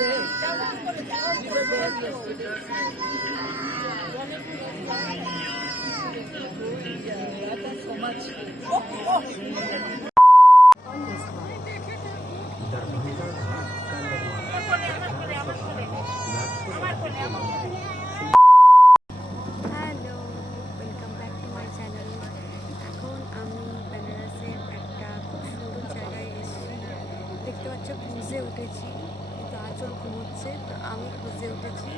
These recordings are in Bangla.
Welcome back to my channel. এখন আমি বেনারসের একটা খুব সুন্দর জায়গায় এসেছি। দেখতে পাচ্ছ ক্রুজে উঠেছি, কিন্তু আঁচল ঘুমোচ্ছে, তো আমি ক্রুজে উঠেছি,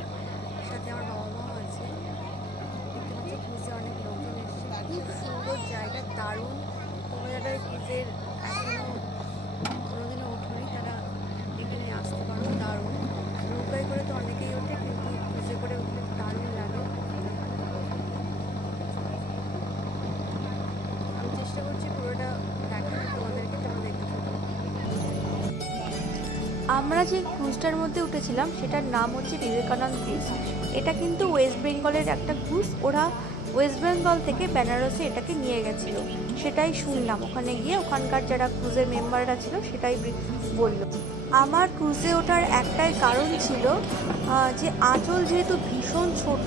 সাথে আমার বাবা মাও আছে। দেখতে পাচ্ছ ক্রুজে অনেক লোকজন এসেছে, খুব সুন্দর জায়গা, দারুণ। তোমরা যারা ক্রুজের এখনও কোনোদিনও ওঠোনি তারা এখানে আসতে পারো, দারুণ। নৌকায় করে তো অনেকেই ওঠে, কিন্তু ক্রুজে করে উঠলে দারুণ লাগে। চেষ্টা করছি পুরোটা দেখানো তোমাদেরকে, তোমরা দেখতে থাকো। আমরা যে ক্রুজটার মধ্যে উঠেছিলাম সেটার নাম হচ্ছে বিবেকানন্দ ক্রুজ। এটা কিন্তু ওয়েস্ট বেঙ্গলের একটা ক্রুজ। ওরা ওয়েস্ট বেঙ্গল থেকে বেনারসে এটাকে নিয়ে গেছিলো, সেটাই শুনলাম ওখানে গিয়ে। ওখানকার যারা ক্রুজের মেম্বাররা ছিল সেটাই বললো। আমার ক্রুজে ওঠার একটাই কারণ ছিল যে আঁচল যেহেতু ভীষণ ছোট,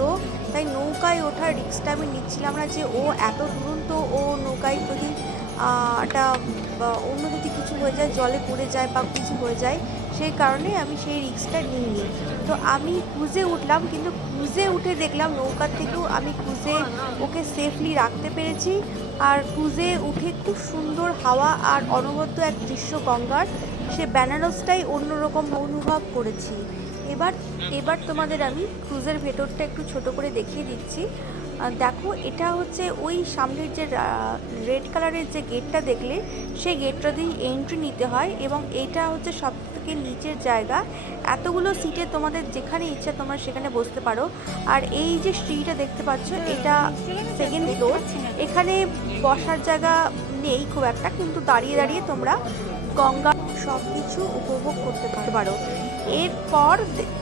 তাই নৌকায় ওঠার রিস্কটা আমি নিচ্ছিলাম না, যে ও এত দুরন্ত, ও নৌকায় যদি একটা অন্য যদি কিছু হয়ে যায়, জলে পড়ে যায় বা কিছু হয়ে যায়, সেই কারণে আমি সেই রিস্কটা নিইনি। তো আমি ক্রুজে উঠলাম, কিন্তু ক্রুজে উঠে দেখলাম নৌকার থেকেও আমি ক্রুজে ওকে সেফলি রাখতে পেরেছি। আর ক্রুজে উঠে খুব সুন্দর হাওয়া আর অনবদ্য এক দৃশ্য গঙ্গার, সে বেনারসটাই অন্যরকম অনুভব করেছি। এবার তোমাদের আমি ক্রুজের ভেতরটা একটু ছোট করে দেখিয়ে দিচ্ছি। দেখো, এটা হচ্ছে ওই সামনের যে রেড কালারের যে গেটটা দেখলে, সেই গেটটা দিয়ে এন্ট্রি নিতে হয়, এবং এইটা হচ্ছে সব থেকে নিচের জায়গা। এতগুলো সিটে তোমাদের যেখানে ইচ্ছা তোমরা সেখানে বসতে পারো। আর এই যে সিঁড়িটা দেখতে পাচ্ছ, এটা সেকেন্ড ফ্লোর। এখানে বসার জায়গা নেই খুব একটা, কিন্তু দাঁড়িয়ে দাঁড়িয়ে তোমরা গঙ্গা সব কিছু উপভোগ করতে পারো। এরপর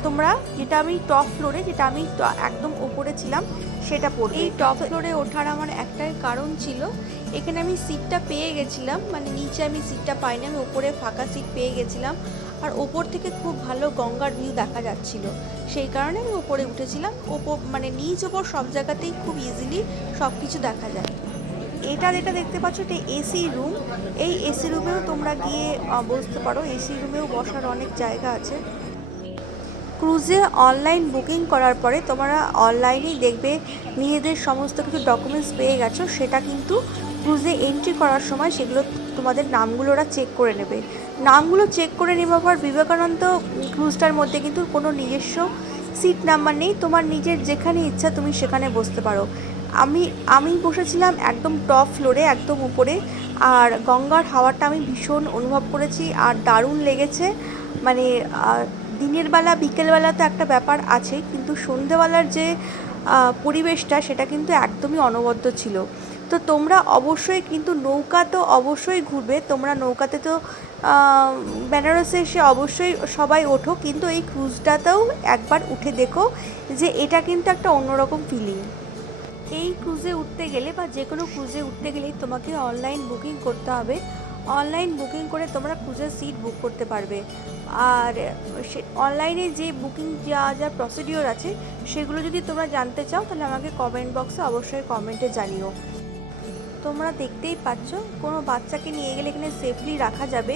তোমরা, যেটা আমি টপ ফ্লোরে, যেটা আমি একদম ওপরে ছিলাম, সেটা পড়বে। এই টপ ফ্লোরে ওঠার আমার একটাই কারণ ছিল, এখানে আমি সিটটা পেয়ে গেছিলাম, মানে নিচে আমি সিটটা পাইনি, আমি ওপরে ফাঁকা সিট পেয়ে গেছিলাম। আর ওপর থেকে খুব ভালো গঙ্গার ভিউ দেখা যাচ্ছিল, সেই কারণে আমি ওপরে উঠেছিলাম। মানে নিচ ওপর সব জায়গাতেই খুব ইজিলি সব কিছু দেখা যায়। এটা যেটা দেখতে পাচ্ছ, এটা এসি রুম। এই এসি রুমেও তোমরা গিয়ে বসতে পারো, এসি রুমেও বসার অনেক জায়গা আছে। ক্রুজে অনলাইন বুকিং করার পরে তোমরা অনলাইনেই দেখবে নিজেদের সমস্ত কিছু ডকুমেন্টস পেয়ে গেছো, সেটা কিন্তু ক্রুজে এন্ট্রি করার সময় সেগুলো তোমাদের নামগুলো ওরা চেক করে নেবে। নামগুলো চেক করে নেওয়ার পর বিবেকানন্দ ক্রুজটার মধ্যে কিন্তু কোনো নিজস্ব সিট নাম্বার নেই, তোমার নিজের যেখানে ইচ্ছা তুমি সেখানে বসতে পারো। আমি বসেছিলাম একদম টপ ফ্লোরে, একদম উপরে। আর গঙ্গার হাওয়াটা আমি ভীষণ অনুভব করেছি, আর দারুণ লেগেছে। মানে দিনের বেলা বিকেলবেলা তো একটা ব্যাপার আছে, কিন্তু সন্ধেবেলার যে পরিবেশটা, সেটা কিন্তু একদমই অনবদ্য ছিল। তো তোমরা অবশ্যই কিন্তু নৌকা তো অবশ্যই ঘুরবে, তোমরা নৌকাতে তো বেনারসে এসে অবশ্যই সবাই ওঠো, কিন্তু এই ক্রুজটাতেও একবার উঠে দেখো, যে এটা কিন্তু একটা অন্যরকম ফিলিং। এই ক্রুজে উঠতে গেলে বা যে কোনো ক্রুজে উঠতে গেলেই তোমাকে অনলাইন বুকিং করতে হবে। অনলাইন বুকিং করে তোমরা ক্রুজের সিট বুক করতে পারবে। আর সে অনলাইনে যে বুকিং যা প্রসিডিওর আছে, সেগুলো যদি তোমরা জানতে চাও, তাহলে আমাকে কমেন্ট বক্সে অবশ্যই কমেন্টে জানিও। তোমরা দেখতেই পাচ্ছ, কোনো বাচ্চাকে নিয়ে গেলে এখানে সেফলি রাখা যাবে,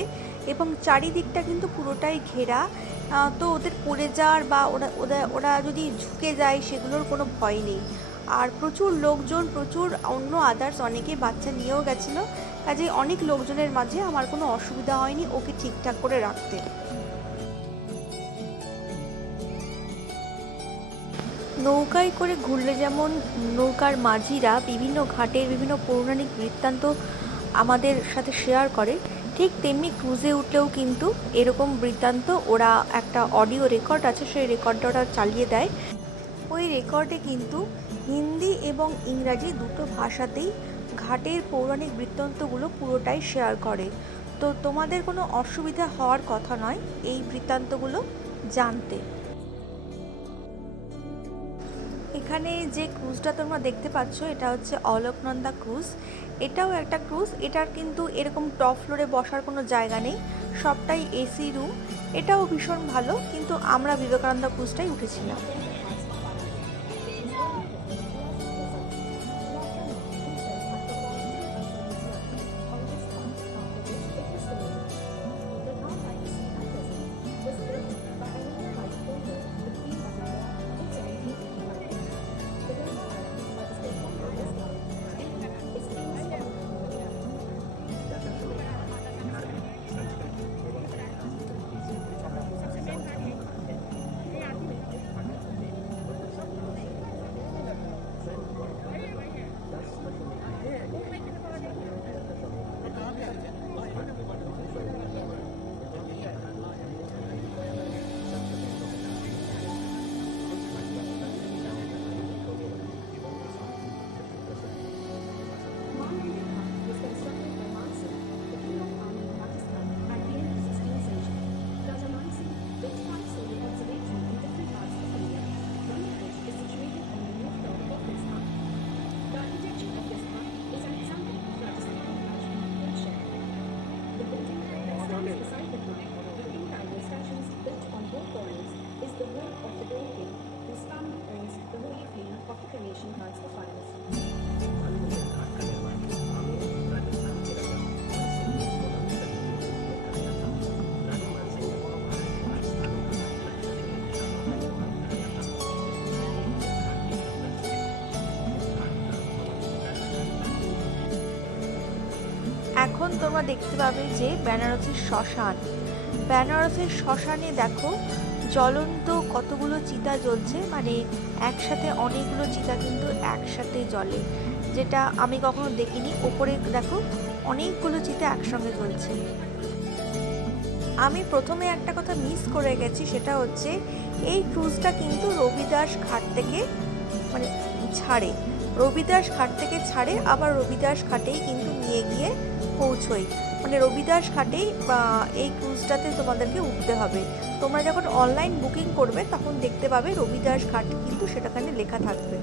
এবং চারিদিকটা কিন্তু পুরোটাই ঘেরা। তো ওদের পড়ে যাওয়ার বা ওরা যদি ঝুঁকে যায়, সেগুলোর কোনো ভয় নেই। আর প্রচুর লোকজন, প্রচুর অন্য আদার্স অনেকে বাচ্চা নিয়েও গেছিলো, কাজেই অনেক লোকজনের মাঝে আমার কোনো অসুবিধা হয়নি ওকে ঠিকঠাক করে রাখতে। নৌকায় করে ঘুরলে যেমন নৌকার মাঝিরা বিভিন্ন ঘাটের বিভিন্ন পৌরাণিক বৃত্তান্ত আমাদের সাথে শেয়ার করে, ঠিক তেমনি ক্রুজে উঠলেও কিন্তু এরকম বৃত্তান্ত ওরা একটা অডিও রেকর্ড আছে, সেই রেকর্ডটা ওরা চালিয়ে দেয়। ওই রেকর্ডে কিন্তু হিন্দি এবং ইংরাজি দুটো ভাষাতেই ঘাটের পৌরাণিক বৃত্তান্তগুলো পুরোটাই শেয়ার করে। তো তোমাদের কোনো অসুবিধা হওয়ার কথা নয় এই বৃত্তান্তগুলো জানতে। এখানে যে ক্রুজটা তোমরা দেখতে পাচ্ছ এটা হচ্ছে অলকনন্দা ক্রুজ। এটাও একটা ক্রুজ। এটার কিন্তু এরকম টপ ফ্লোরে বসার কোনো জায়গা নেই, সবটাই এসি রুম। এটাও ভীষণ ভালো, কিন্তু আমরা বিবেকানন্দা ক্রুজটাই উঠেছিলাম। এখন তোমরা দেখতে পাবে যে বেনারসের শ্মশান। বেনারসের শ্মশানে দেখো জ্বলন্ত কতগুলো চিতা জ্বলছে, মানে একসাথে অনেকগুলো চিতা কিন্তু একসাথে জ্বলে, যেটা আমি কখনো দেখিনি। ওপরে দেখো অনেকগুলো চিতা একসঙ্গে জ্বলছে। আমি প্রথমে একটা কথা মিস করে গেছি, সেটা হচ্ছে এই ক্রুজটা কিন্তু রবিদাস ঘাট থেকে মানে ছাড়ে, রবিদাস ঘাট থেকে ছাড়ে, আবার রবিদাস ঘাটেই কিন্তু নিয়ে গিয়ে পৌঁছোয়। মানে রবিদাস ঘাটেই এই ক্রুজটাতে তোমাদেরকে উঠতে হবে। তোমরা যখন অনলাইন বুকিং করবে তখন দেখতে পাবে রবিদাস ঘাট কিন্তু সেটাখানে লেখা থাকবে।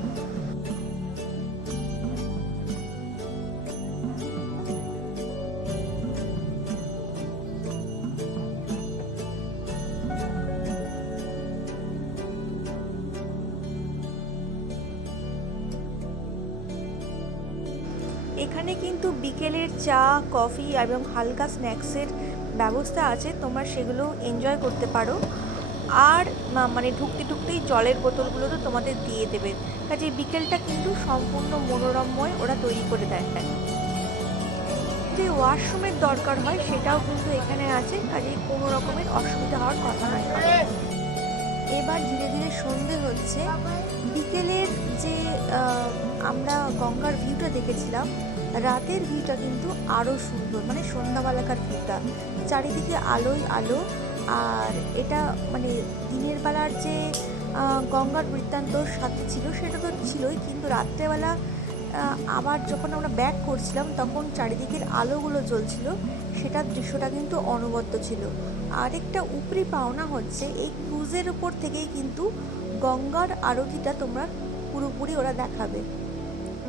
এখানে কিন্তু বিকেলের চা, কফি এবং হালকা স্ন্যাক্সের ব্যবস্থা আছে, তোমরা সেগুলো এনজয় করতে পারো। আর মানে ঢুকতেই জলের বোতলগুলো তো তোমাদের দিয়ে দেবে, কাজে বিকেলটা কিন্তু সম্পূর্ণ মনোরমময় ওরা তৈরি করে দেয়। যে ওয়াশরুমের দরকার হয় সেটাও কিন্তু এখানে আছে, কাজে কোনো রকমের অসুবিধা হওয়ার কথা নয়। এবার ধীরে ধীরে সন্ধে হচ্ছে। বিকেলের যে আমরা গঙ্গার ভিউটা দেখেছিলাম, রাতের ভিউটা কিন্তু আরও সুন্দর, মানে সন্ধ্যাবেলাকার ভিউটা, চারিদিকে আলোয় আলো। আর এটা মানে দিনের বেলার যে গঙ্গার বৃত্তান্তর সাথে ছিল সেটা তো ছিলই, কিন্তু রাত্রেবেলা আবার যখন আমরা ব্যাক করছিলাম তখন চারিদিকের আলোগুলো জ্বলছিল, সেটার দৃশ্যটা কিন্তু অনবদ্য ছিল। আরেকটা উপরি পাওনা হচ্ছে এই ক্রুজের উপর থেকেই কিন্তু গঙ্গার আরতিটা তোমরা পুরোপুরি ওরা দেখাবে।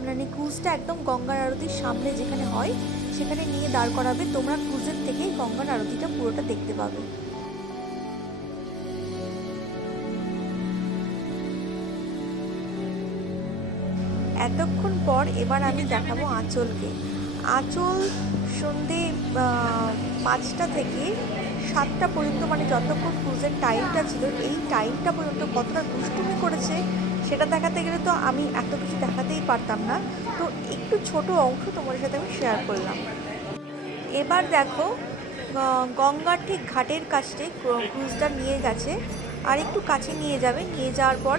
মানে ক্রুজটা একদম গঙ্গার আরতির সামনে যেখানে হয় সেখানে নিয়ে দাঁড় করাবে, তোমরা ক্রুজের থেকেই গঙ্গার আরতিটা পুরোটা দেখতে পাবে। এতক্ষণ পর এবার আমি দেখাবো আঁচলকে। আঁচল সন্ধে 5টা থেকে 7টা পর্যন্ত, মানে যতক্ষণ ক্রুজের টাইমটা ছিল এই টাইমটা পর্যন্ত কতটা দুষ্টুমি করেছে সেটা দেখাতে গেলে তো আমি এত কিছু দেখাতেই পারতাম না, তো একটু ছোট অংশ তোমাদের সাথে আমি শেয়ার করলাম। এবার দেখো গঙ্গার ঠিক ঘাটের কাছে ক্রুজটা নিয়ে গেছে, আর একটু কাছে নিয়ে যাবে, নিয়ে যাওয়ার পর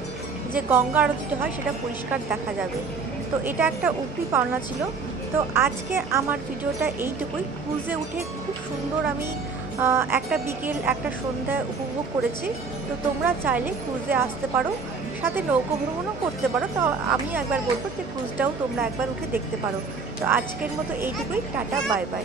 যে গঙ্গা আরতিটা হয় সেটা পরিষ্কার দেখা যাবে। তো এটা একটা উপরি পাওনা ছিল। তো আজকে আমার ভিডিওটা এইটুকুই। ক্রুজে উঠে খুব সুন্দর আমি একটা বিকেল একটা সন্ধ্যা উপভোগ করেছি। তো তোমরা চাইলে ক্রুজে আসতে পারো, সাথে নৌকো ভ্রমণও করতে পারো। তো আমি একবার বলবো যে ক্রুজটাও তোমরা একবার উঠে দেখতে পারো। তো আজকের মতো এইটুকুই, টাটা, বাই বাই।